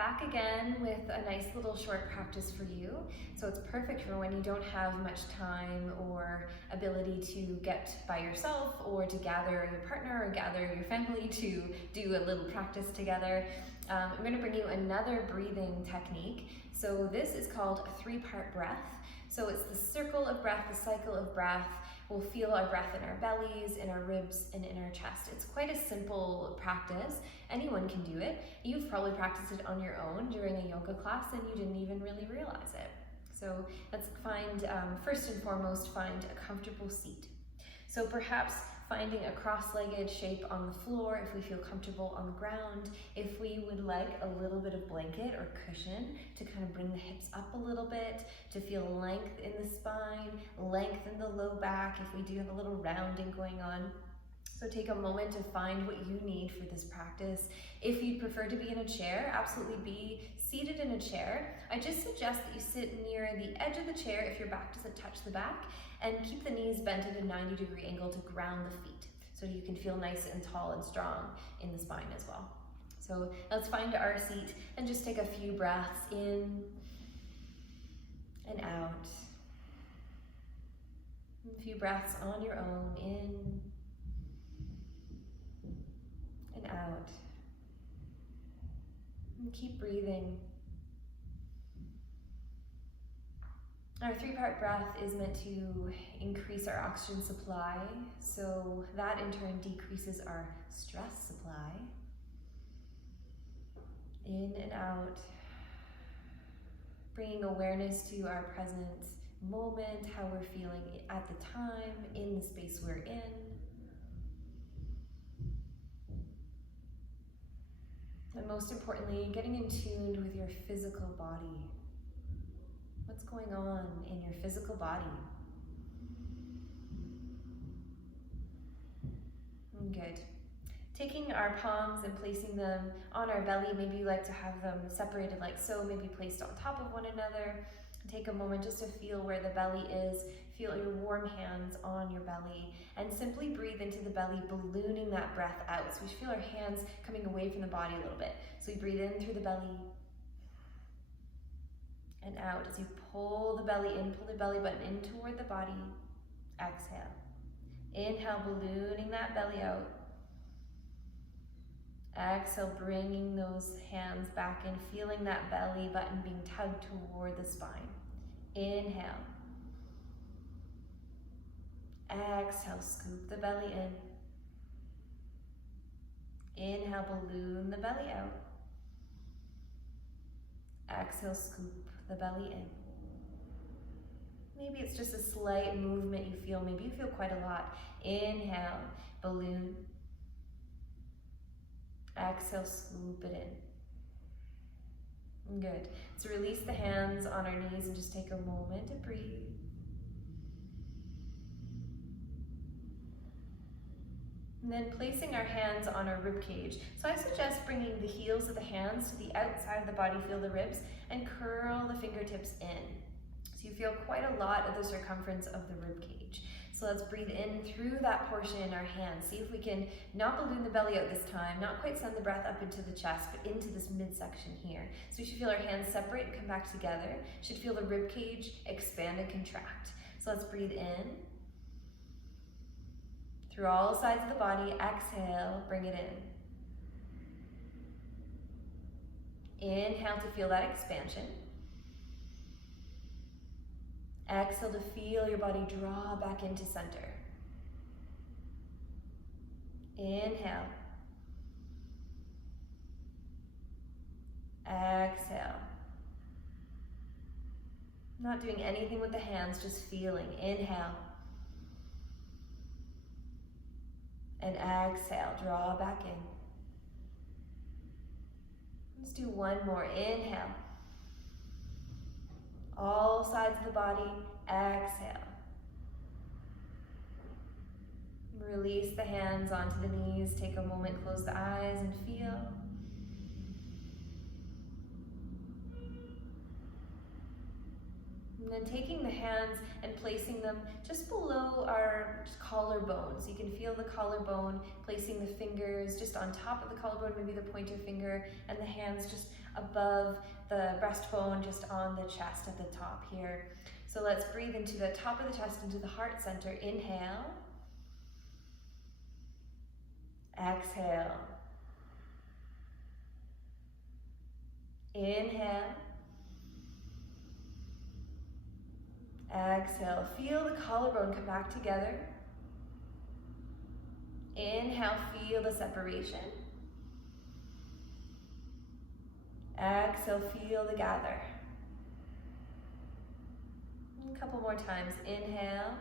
Back again with a nice little short practice for you. So it's perfect for when you don't have much time or ability to get by yourself or to gather your partner or gather your family to do a little practice together. I'm going to bring you another breathing technique. So this is called a 3-part breath. So it's the circle of breath, the cycle of breath. We'll feel our breath in our bellies, in our ribs, and in our chest. It's quite a simple practice. Anyone can do it. You've probably practiced it on your own during a yoga class and you didn't even really realize it. So let's find, first and foremost, find a comfortable seat. So perhaps finding a cross-legged shape on the floor if we feel comfortable on the ground. If we would like a little bit of blanket or cushion to kind of bring the hips up a little bit, to feel length in the spine, length in the low back if we do have a little rounding going on. So take a moment to find what you need for this practice. If you'd prefer to be in a chair, absolutely be seated in a chair. I just suggest that you sit near the edge of the chair if your back doesn't touch the back, and keep the knees bent at a 90-degree angle to ground the feet so you can feel nice and tall and strong in the spine as well. So let's find our seat and just take a few breaths in and out. A few breaths on your own, in and out. And keep breathing. Our 3-part breath is meant to increase our oxygen supply, so that in turn decreases our stress supply. In and out, bringing awareness to our present moment, how we're feeling at the time, in the space we're in. And most importantly, getting in tune with your physical body. What's going on in your physical body? Good. Taking our palms and placing them on our belly, maybe you like to have them separated like so, maybe placed on top of one another. Take a moment just to feel where the belly is, feel your warm hands on your belly, and simply breathe into the belly, ballooning that breath out. So we feel our hands coming away from the body a little bit. So we breathe in through the belly, and out. As you pull the belly in, pull the belly button in toward the body, exhale. Inhale, ballooning that belly out. Exhale, bringing those hands back in, feeling that belly button being tugged toward the spine. Inhale. Exhale, scoop the belly in. Inhale, balloon the belly out. Exhale, scoop the belly in. Maybe it's just a slight movement you feel. Maybe you feel quite a lot. Inhale, balloon. Exhale, scoop it in. Good. So release the hands on our knees and just take a moment to breathe. And then placing our hands on our rib cage. So I suggest bringing the heels of the hands to the outside of the body, feel the ribs, and curl the fingertips in. So you feel quite a lot of the circumference of the rib cage. So let's breathe in through that portion in our hands. See if we can not balloon the belly out this time, not quite send the breath up into the chest, but into this midsection here. So we should feel our hands separate and come back together. Should feel the rib cage expand and contract. So let's breathe in. Through all sides of the body, exhale, bring it in. Inhale to feel that expansion. Exhale to feel your body draw back into center. Inhale. Exhale. Not doing anything with the hands, just feeling. Inhale. And exhale, draw back in. Let's do one more. Inhale. All sides of the body, exhale. Release the hands onto the knees. Take a moment, close the eyes and feel. And then taking the hands and placing them just below our collarbone. So you can feel the collarbone, placing the fingers just on top of the collarbone, maybe the pointer finger, and the hands just above the breastbone, just on the chest at the top here. So let's breathe into the top of the chest, into the heart center. Inhale. Exhale. Inhale. Exhale. Feel the collarbone come back together. Inhale, feel the separation. Exhale, feel the gather. A couple more times. Inhale.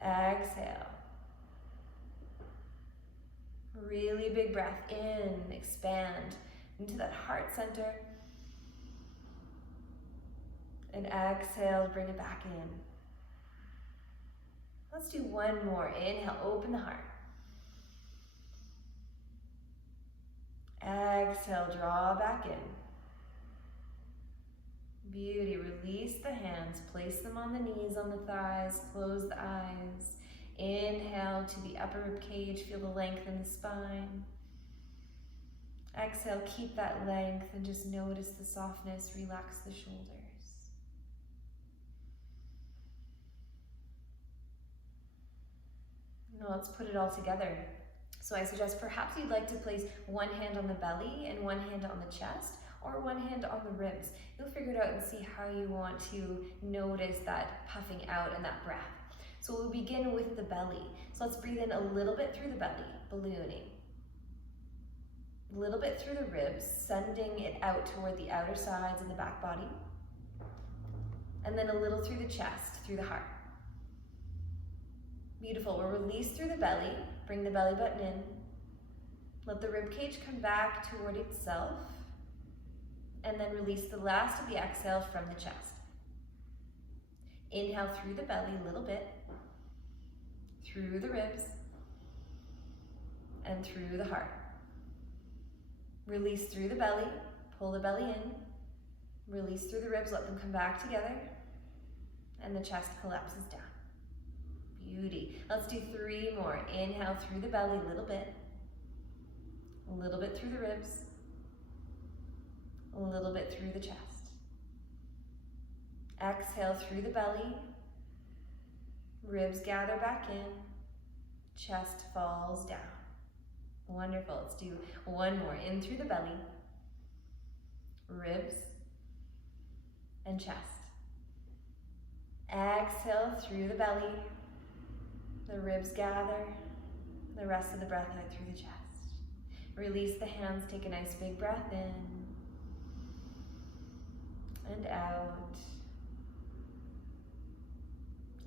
Exhale. Really big breath in, expand into that heart center. And exhale, bring it back in. Let's do one more. Inhale, open the heart. Exhale, draw back in. Beauty. Release the hands, place them on the knees, on the thighs, close the eyes. Inhale to the upper rib cage, feel the length in the spine. Exhale, keep that length and just notice the softness, relax the shoulders. Now let's put it all together. So I suggest perhaps you'd like to place one hand on the belly and one hand on the chest, or one hand on the ribs. You'll figure it out and see how you want to notice that puffing out and that breath. So we'll begin with the belly. So let's breathe in a little bit through the belly, ballooning. A little bit through the ribs, sending it out toward the outer sides and the back body. And then a little through the chest, through the heart. Beautiful. We'll release through the belly, bring the belly button in. Let the rib cage come back toward itself. And then release the last of the exhale from the chest. Inhale through the belly a little bit, through the ribs, and through the heart. Release through the belly, pull the belly in, release through the ribs, let them come back together, and the chest collapses down. Beauty. Let's do 3 more. Inhale through the belly a little bit through the ribs, a little bit through the chest. Exhale through the belly, ribs gather back in, chest falls down. Wonderful. Let's do one more. In through the belly, ribs, and chest. Exhale through the belly, the ribs gather, the rest of the breath out through the chest. Release the hands, take a nice big breath in and out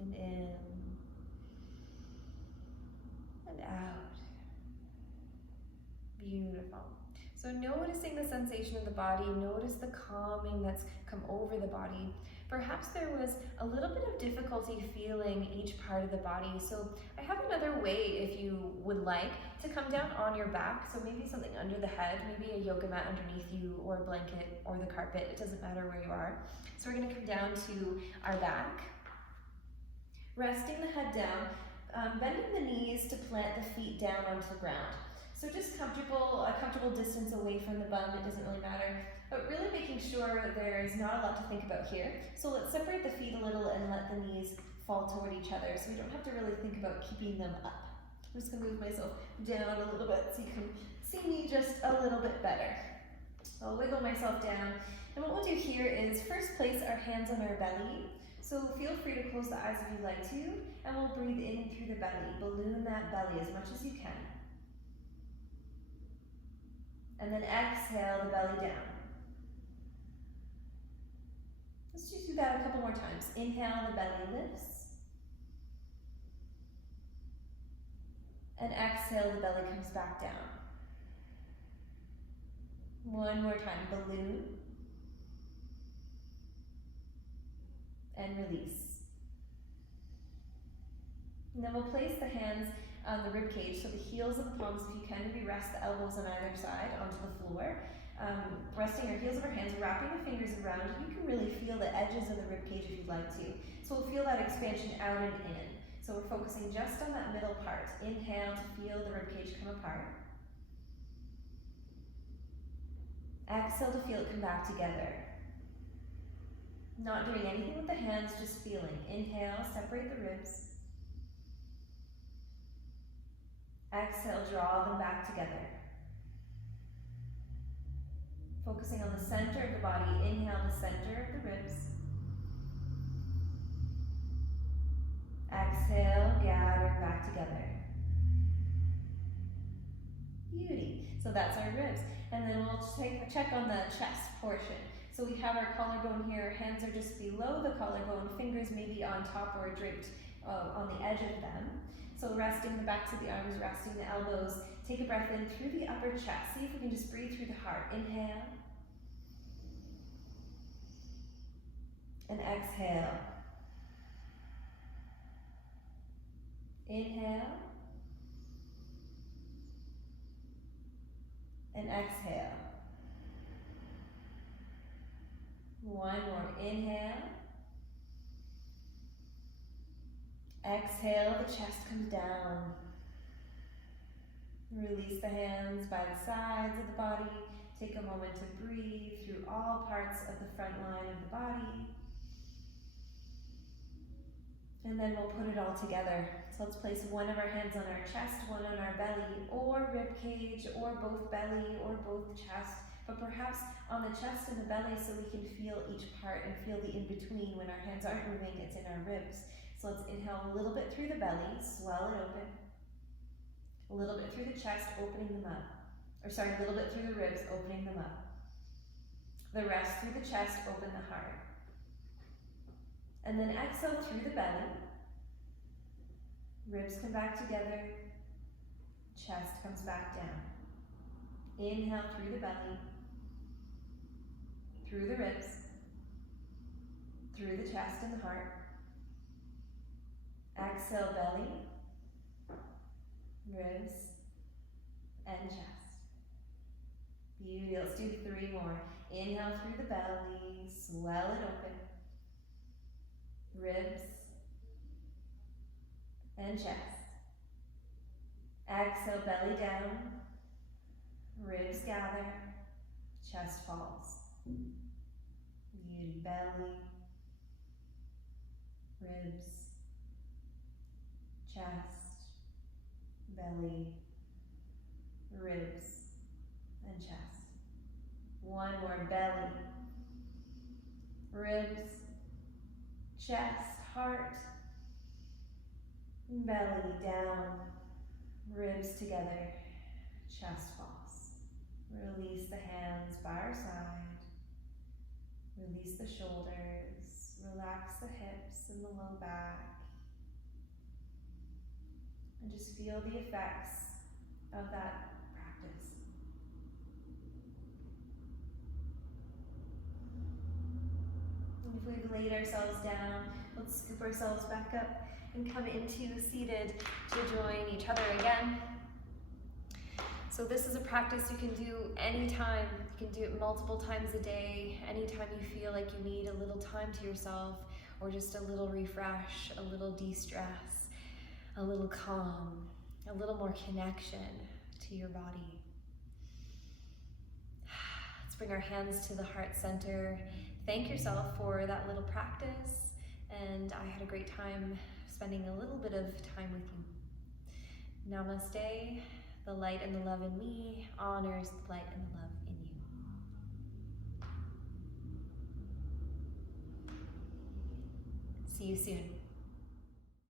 and in and out. Beautiful. So noticing the sensation of the body, notice the calming that's come over the body. Perhaps there was a little bit of difficulty feeling each part of the body. So I have another way, if you would like, to come down on your back. So maybe something under the head, maybe a yoga mat underneath you, or a blanket, or the carpet. It doesn't matter where you are. So we're going to come down to our back, resting the head down, bending the knees to plant the feet down onto the ground. So just a comfortable distance away from the bum, it doesn't really matter, but really making sure there's not a lot to think about here. So let's separate the feet a little and let the knees fall toward each other so we don't have to really think about keeping them up. I'm just gonna move myself down a little bit so you can see me just a little bit better. I'll wiggle myself down, and what we'll do here is first place our hands on our belly. So feel free to close the eyes if you'd like to, and we'll breathe in through the belly. Balloon that belly as much as you can. And then exhale the belly down. Let's just do that a couple more times. Inhale, the belly lifts. And exhale, the belly comes back down. One more time, balloon. And release. And then we'll place the hands on the rib cage, so the heels of the palms, if you can, maybe rest the elbows on either side onto the floor. resting our heels of our hands, wrapping the fingers around. You can really feel the edges of the rib cage if you'd like to. So we'll feel that expansion out and in. So we're focusing just on that middle part. Inhale to feel the rib cage come apart. Exhale to feel it come back together. Not doing anything with the hands, just feeling. Inhale, separate the ribs. Exhale, draw them back together. Focusing on the center of the body. Inhale, the center of the ribs. Exhale, gather back together. Beauty. So that's our ribs. And then we'll take a check on the chest portion. So we have our collarbone here. Hands are just below the collarbone. Fingers maybe on top or draped on the edge of them. So resting the backs of the arms, resting the elbows. Take a breath in through the upper chest. See if we can just breathe through the heart. Inhale. And exhale. Inhale. And exhale. One more. Inhale. Exhale, the chest comes down. Release the hands by the sides of the body. Take a moment to breathe through all parts of the front line of the body. And then we'll put it all together. So let's place one of our hands on our chest, one on our belly, or rib cage, or both belly, or both chest, but perhaps on the chest and the belly so we can feel each part and feel the in-between. When our hands aren't moving, it's in our ribs. So let's inhale a little bit through the belly, swell it open. A little bit through the chest, opening them up. Or sorry, a little bit through the ribs, opening them up. The rest through the chest, open the heart. And then exhale through the belly. Ribs come back together. Chest comes back down. Inhale through the belly. Through the ribs. Through the chest and the heart. Exhale, belly, ribs, and chest. Beauty. Let's do 3 more. Inhale through the belly, swell it open. Ribs and chest. Exhale, belly down. Ribs gather. Chest falls. Beauty. Belly, ribs, chest, belly, ribs, and chest. One more. Belly, ribs, chest, heart, belly down, ribs together, chest falls. Release the hands by our side. Release the shoulders. Relax the hips and the low back. And just feel the effects of that practice. And if we've laid ourselves down, let's scoop ourselves back up and come into seated to join each other again. So this is a practice you can do anytime. You can do it multiple times a day, anytime you feel like you need a little time to yourself, or just a little refresh, a little de-stress, a little calm, a little more connection to your body. Let's bring our hands to the heart center. Thank yourself for that little practice, and I had a great time spending a little bit of time with you. Namaste. The light and the love in me honors the light and the love in you. See you soon.